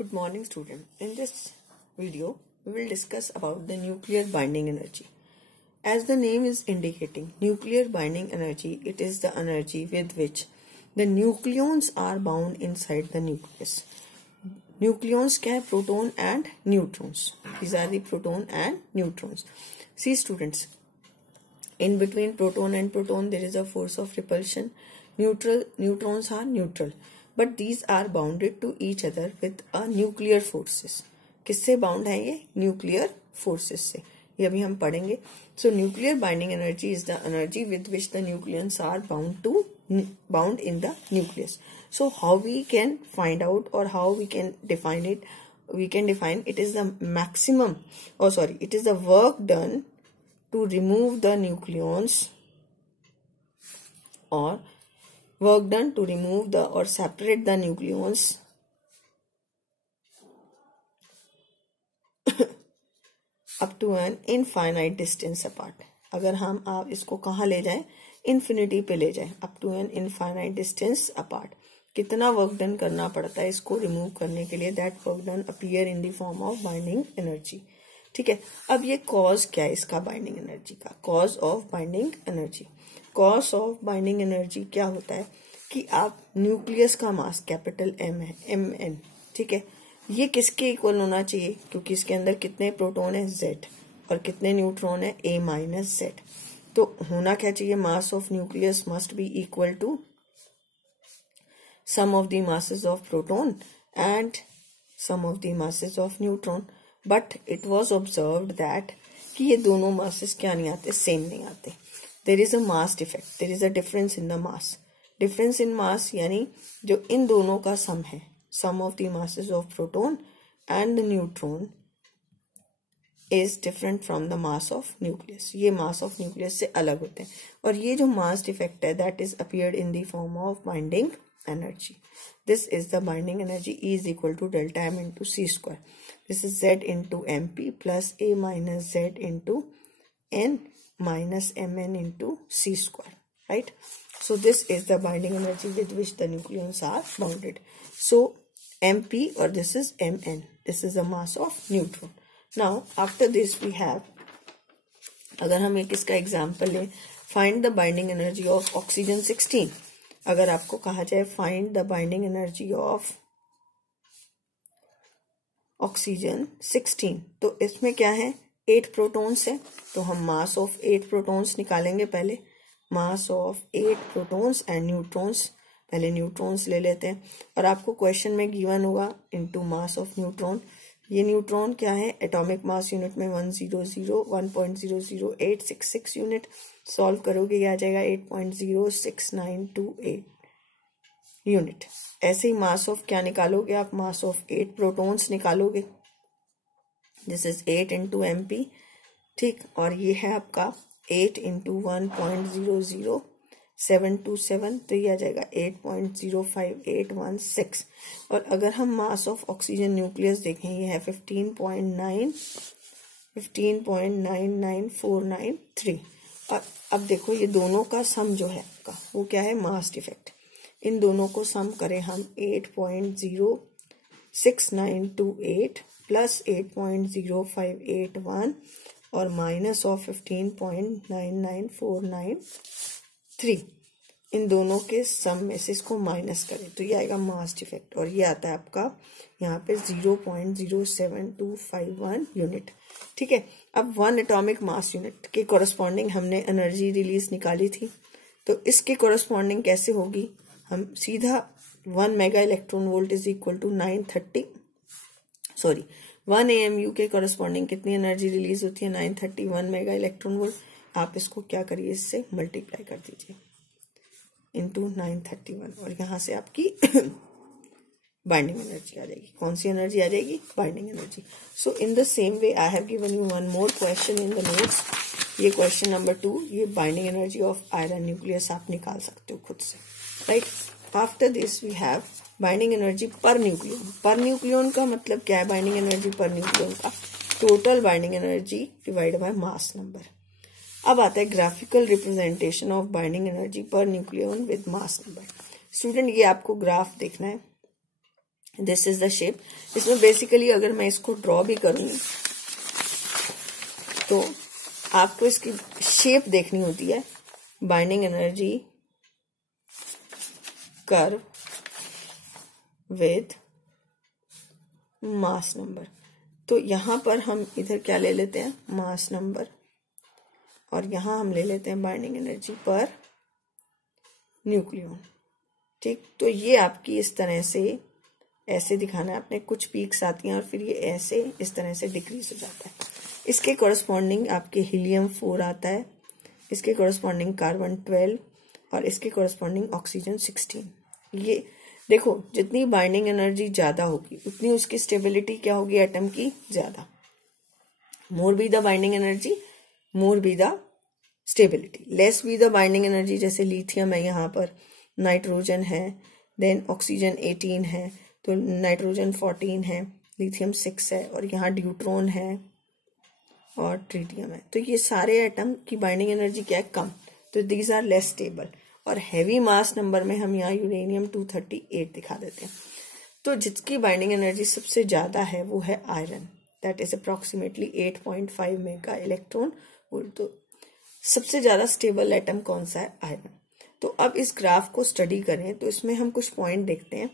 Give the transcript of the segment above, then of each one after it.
Good morning, student. In this video, we will discuss about the nuclear binding energy. As the name is indicating, nuclear binding energy, it is the energy with which the nucleons are bound inside the nucleus. Nucleons क्या है? Proton and neutrons. These are the proton and neutrons. See students, in between proton and proton there is a force of repulsion. Neutrons are neutral. But these are bounded to each other with a nuclear forces. किससे bound है ये? Nuclear forces से. ये अभी हम पढ़ेंगे. So nuclear binding energy is the energy with which the nucleons are bound in the nucleus. So how we can find out or how we can define it? We can define it is the maximum. It is the work done to remove the nucleons or work done to remove the or separate the nucleons up to an infinite distance apart. अगर हम आप इसको कहाँ ले जाएं? Infinity पे ले जाएं. up to an infinite distance apart. कितना वर्क डन करना पड़ता है इसको रिमूव करने के लिए? That work done appear in the form of binding energy. ठीक है. अब ये कॉज क्या है इसका बाइंडिंग एनर्जी का? Cause of binding energy. Cause of binding energy क्या होता है कि आप न्यूक्लियस का मास कैपिटल एम है, mn. ठीक है. ये किसके इक्वल होना चाहिए? क्योंकि इसके अंदर कितने प्रोटॉन है? z. और कितने न्यूट्रॉन है? a minus z. तो होना क्या चाहिए? Mass of nucleus must be equal to sum of the masses of proton and sum of the masses of neutron. But it was observed that कि ये दोनों मासेस क्या नहीं आते? सेम नहीं आते. There is a mass defect. There is a difference in the mass. Difference in mass यानी जो इन दोनों का सम है, sum of the masses of proton and the neutron is different from the mass of nucleus. ये mass of nucleus से अलग होते हैं. और ये जो मास डिफेक्ट है that is appeared in the form of binding energy. This is the binding energy. E is equal to delta m into c square. This is z into mp plus a minus z into n minus mn into c square. Right? So this is the binding energy with which the nucleons are bounded. So mp or this is mn. This is the mass of neutron. Now after this we have, अगर हम एक इसका example लें, find the binding energy of oxygen 16. अगर आपको कहा जाए find the binding energy of oxygen 16, तो इसमें क्या है? 8 प्रोटॉन्स है. तो हम मास ऑफ 8 प्रोटॉन्स निकालेंगे पहले. Mass of 8 protons and neutrons. पहले न्यूट्रॉन्स ले लेते हैं. और आपको क्वेश्चन में गिवन होगा इनटू मास ऑफ न्यूट्रॉन. ये न्यूट्रॉन क्या है? एटॉमिक मास यूनिट में 1.00866 यूनिट. सॉल्व करोगे ये आ जाएगा 8.06928 यूनिट. ऐसे ही मास ऑफ क्या निकालोगे आप? मास ऑफ 8 प्रोटॉन्स निकालोगे. This is 8 into mp. ठीक. और ये है आपका 8 इंटू 1.00727, तो ये आ जाएगा 8.05816. और अगर हम मास ऑफ ऑक्सीजन न्यूक्लियस देखें, ये है 15.99493. और अब देखो ये दोनों का सम जो है आपका वो क्या है? Mass defect. इन दोनों को सम करें हम 8.06928 प्लस 8.0581 और माइनस ऑफ 15.99493. इन दोनों के सम में से इसको माइनस करें तो ये आएगा मास डिफेक्ट. और ये आता है आपका यहाँ पे 0.07251 यूनिट. ठीक है. अब 1 एटॉमिक मास यूनिट के कोरस्पॉन्डिंग हमने एनर्जी रिलीज निकाली थी. तो इसके कोरस्पॉन्डिंग कैसे होगी? हम सीधा 1 mega electron volt is equal to 1 AMU के कोरस्पॉन्डिंग कितनी एनर्जी रिलीज होती है? 931 मेगा इलेक्ट्रॉन वोल्ट. आप इसको क्या करिए? इससे मल्टीप्लाई कर दीजिए इंटू 931 और यहाँ से आपकी बाइंडिंग एनर्जी आ जाएगी. कौन सी एनर्जी आ जाएगी? Binding energy. So in the same way I have given you one more question in the notes. ये क्वेश्चन नंबर 2. ये binding energy of iron nucleus आप निकाल सकते हो खुद से. Right. After this we have binding energy per nucleon. Per nucleon का मतलब क्या है? बाइंडिंग एनर्जी पर न्यूक्लियन का total binding energy divide by mass number. अब आता है graphical representation of binding energy per nucleon with mass number. Student ये आपको ग्राफ देखना है. This is the shape. इसमें बेसिकली अगर मैं इसको ड्रॉ भी करूंगी तो आपको इसकी शेप देखनी होती है, binding energy curve with mass number. तो यहां पर हम इधर क्या ले लेते हैं, मास नंबर, और यहां हम ले लेते हैं बाइंडिंग एनर्जी पर न्यूक्लियन। ठीक, तो ये आपकी इस तरह से ऐसे दिखाना है आपने, कुछ पीक्स आती हैं और फिर ये ऐसे इस तरह से डिक्रीज हो जाता है। इसके कॉरस्पॉन्डिंग आपके हीलियम 4 आता है, इसके कॉरस्पॉन्डिंग कार्बन 12 और इसके कॉरस्पॉन्डिंग ऑक्सीजन 16। ये देखो, जितनी बाइंडिंग एनर्जी ज्यादा होगी उतनी उसकी स्टेबिलिटी क्या होगी एटम की, ज्यादा। More be the binding energy more be the stability, less be the binding energy, जैसे लिथियम है, यहाँ पर नाइट्रोजन है, देन ऑक्सीजन 18 है, तो नाइट्रोजन 14 है, लिथियम 6 है, और यहाँ ड्यूट्रॉन है और ट्रिटियम है। तो ये सारे एटम की बाइंडिंग एनर्जी क्या है, कम, तो दीज आर लेस स्टेबल। और हैवी मास नंबर में हम यहाँ यूरेनियम 238 दिखा देते हैं। तो जिसकी बाइंडिंग एनर्जी सबसे ज्यादा है वो है iron, that is approximately 8.5 mega electron volt. तो सबसे ज्यादा स्टेबल एटम कौन सा है, आयरन। तो अब इस ग्राफ को स्टडी करें तो इसमें हम कुछ पॉइंट देखते हैं।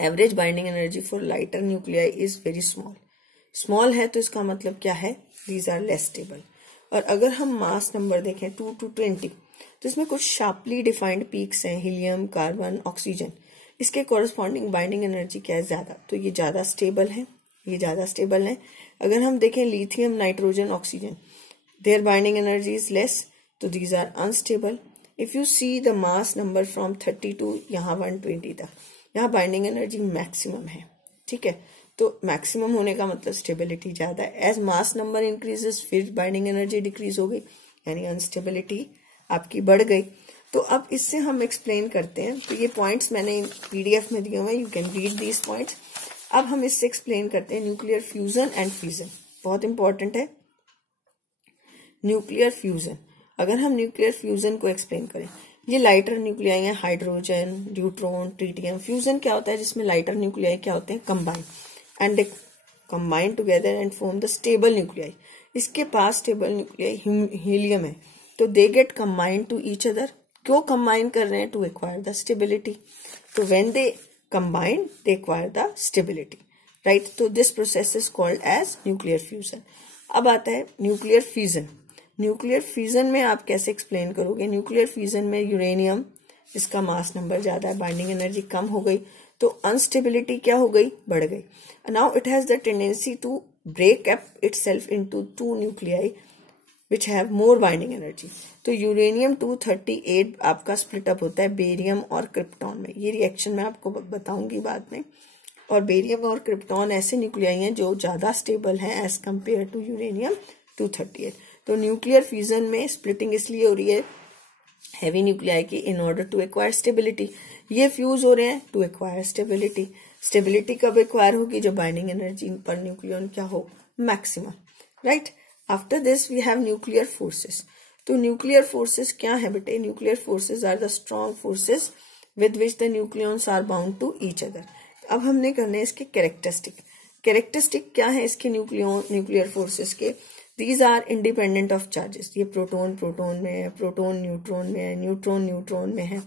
Average binding energy for lighter nuclei is very small. Small है तो इसका मतलब क्या है, दीज आर लेस स्टेबल। और अगर हम मास नंबर देखें 2 to 20, तो इसमें कुछ शार्पली डिफाइंड पीक्स हैं, हीलियम, कार्बन, ऑक्सीजन। इसके कॉरस्पॉन्डिंग बाइंडिंग एनर्जी क्या है, ज्यादा, तो ये ज्यादा स्टेबल है, ये ज्यादा स्टेबल है। अगर हम देखें lithium, nitrogen, oxygen, their binding energy is less, तो these are unstable. If you see the mass number from 30 to यहाँ 120 तक, यहाँ बाइंडिंग एनर्जी मैक्सिमम है। ठीक है, तो मैक्सिमम होने का मतलब स्टेबिलिटी ज्यादा है। एज मास नंबर इंक्रीजेस फिर बाइंडिंग एनर्जी डिक्रीज हो गई, यानी अनस्टेबिलिटी आपकी बढ़ गई। तो अब इससे हम एक्सप्लेन करते हैं। तो ये पॉइंट्स मैंने पीडीएफ में दिए हुए हैं, you can read these points. अब हम इससे एक्सप्लेन करते हैं न्यूक्लियर फ्यूजन एंड फिजन, बहुत इंपॉर्टेंट है न्यूक्लियर फ्यूजन। अगर हम न्यूक्लियर फ्यूजन को एक्सप्लेन करें, ये लाइटर न्यूक्लियाई है, हाइड्रोजन, ड्यूट्रॉन, ट्रिटियम। फ्यूजन क्या होता है, जिसमें लाइटर न्यूक्लियाई क्या होते हैं, combine, and they combine together and form the stable nuclei. इसके पास स्टेबल न्यूक्लियाई हीलियम है, तो they get combined to each other. क्यों कंबाइन कर रहे हैं, टू एक्वायर द स्टेबिलिटी। तो when they combine they acquire the stability, right. तो this process is called as nuclear fusion. अब आता है न्यूक्लियर फिजन। न्यूक्लियर फिजन में आप कैसे एक्सप्लेन करोगे, न्यूक्लियर फिजन में यूरेनियम, इसका मास नंबर ज्यादा है, बाइंडिंग एनर्जी कम हो गई, तो अनस्टेबिलिटी क्या हो गई, बढ़ गई। Now it has the tendency to break up itself into 2 nuclei which have more binding energy। तो यूरेनियम 238 आपका स्प्लिट अप होता है बेरियम और क्रिप्टॉन में। ये रिएक्शन मैं आपको बताऊंगी बाद में। और बेरियम और क्रिप्टॉन ऐसे न्यूक्लियाई हैं जो ज्यादा स्टेबल हैं एज कंपेयर टू यूरेनियम 238। तो न्यूक्लियर फ्यूजन में स्प्लिटिंग इसलिए हो रही है हैवी न्यूक्लियाई की, in order to acquire stability. ये फ्यूज हो रहे हैं टू एक्वायर स्टेबिलिटी। स्टेबिलिटी कब एक्वायर होगी, जब बाइंडिंग एनर्जी पर न्यूक्लियन क्या हो, maximum, right. After this we have nuclear forces. तो न्यूक्लियर फोर्सेस क्या है बेटे, nuclear forces are the strong forces with which the nucleons are bound to each other. अब हमने करने इसके कैरेक्टरिस्टिक। कैरेक्टरिस्टिक क्या है इसके न्यूक्लियर फोर्सेस के, these are independent of charges. ये प्रोटॉन प्रोटॉन में है, प्रोटॉन न्यूट्रॉन में है, न्यूट्रॉन न्यूट्रॉन में है,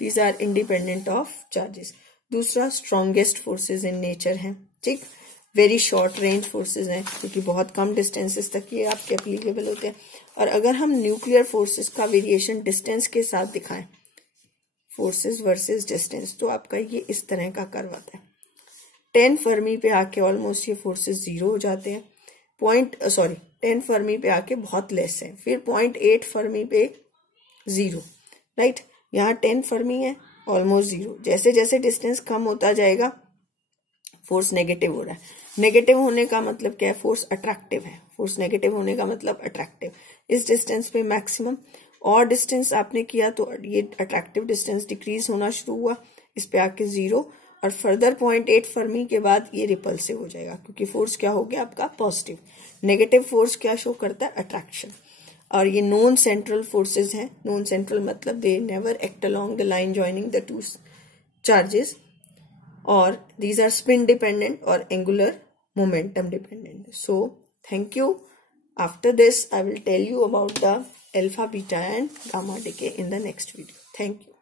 these are independent of charges. दूसरा, स्ट्रॉन्गेस्ट फोर्सेज इन नेचर है, ठीक। वेरी शॉर्ट रेंज फोर्सेज हैं, क्योंकि बहुत कम डिस्टेंसेस तक ये आपके एप्लीकेबल होते हैं। और अगर हम न्यूक्लियर फोर्सेस का वेरिएशन डिस्टेंस के साथ दिखाएं, फोर्सेस वर्सेस डिस्टेंस, तो आपका ये इस तरह का कर्व आता है। 10 फर्मी पे आके ऑलमोस्ट ये फोर्सेस 0 हो जाते हैं। 10 फर्मी पे आके बहुत लेस है, फिर 0.8 फर्मी पे 0, राइट। यहाँ 10 फर्मी है, ऑलमोस्ट 0। जैसे जैसे डिस्टेंस कम होता जाएगा फोर्स नेगेटिव हो रहा है। नेगेटिव होने का मतलब क्या है, फोर्स अट्रैक्टिव है। फोर्स नेगेटिव होने का मतलब अट्रैक्टिव। इस डिस्टेंस पे मैक्सिमम, और डिस्टेंस आपने किया तो ये अट्रैक्टिव डिस्टेंस डिक्रीज होना शुरू हुआ, इस पे आके 0, और फर्दर 0.8 फर्मी के बाद ये रिपल्सिव हो जाएगा, क्योंकि फोर्स क्या हो गया आपका, पॉजिटिव। नेगेटिव फोर्स क्या शो करता है, अट्रैक्शन। और ये नॉन सेंट्रल फोर्सेज हैं। नॉन सेंट्रल मतलब they never act along the line joining the two charges. or these are spin dependent or angular momentum dependent. So thank you. After this, I will tell you about the alpha, beta and gamma decay in the next video. Thank you.